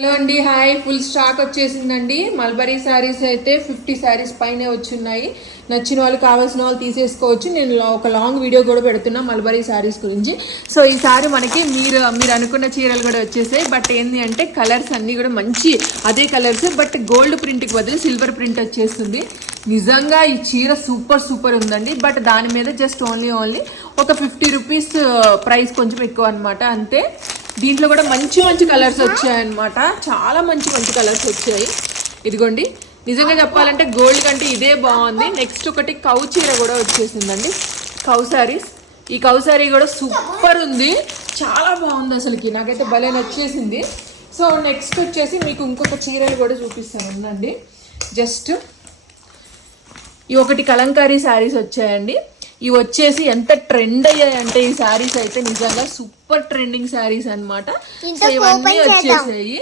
Hello అండి, hi. Full stock వచ్చేసిందండి. Mulberry saris అయితే 50 శారీస్ పైనే వచ్చున్నాయి. నచ్చిన వాళ్ళు కావాల్సిన వాళ్ళు తీసేసుకోవచ్చు. నేను ఒక లాంగ్ వీడియో కూడా పెడుతున్నా మల్బరీ శారీస్ గురించి. సో ఈసారి మనకి మీరు అనుకున్న చీరలు కూడా వచ్చేసాయి. బట్ ఏంటి అంటే కలర్స్ అన్నీ కూడా మంచి అదే కలర్స్, బట్ గోల్డ్ ప్రింట్కి బదులు సిల్వర్ ప్రింట్ వచ్చేస్తుంది. నిజంగా ఈ చీర సూపర్ ఉందండి. బట్ దాని మీద జస్ట్ ఓన్లీ ఒక 50 రూపీస్ ప్రైస్ కొంచెం ఎక్కువ అనమాట, అంతే. దీంట్లో కూడా మంచి కలర్స్ వచ్చాయన్నమాట. చాలా మంచి కలర్స్ వచ్చాయి. ఇదిగోండి, నిజంగా చెప్పాలంటే గోల్డ్ కంటే ఇదే బాగుంది. నెక్స్ట్ ఒకటి కౌ చీర కూడా వచ్చేసిందండి, కౌ శారీస్. ఈ కౌ శారీ కూడా సూపర్ ఉంది, చాలా బాగుంది అసలుకి, నాకైతే భలే నచ్చేసింది. సో నెక్స్ట్ వచ్చేసి మీకు ఇంకొక చీరలు కూడా చూపిస్తాను ఉందండి. జస్ట్ ఈ ఒకటి కలంకారీ శారీస్ వచ్చాయండి. ఇవి వచ్చేసి ఎంత ట్రెండ్ అయ్యాయంటే ఈ శారీస్ అయితే నిజంగా సూపర్ ట్రెండింగ్ శారీస్ అనమాట. సో ఇవన్నీ వచ్చేసాయి.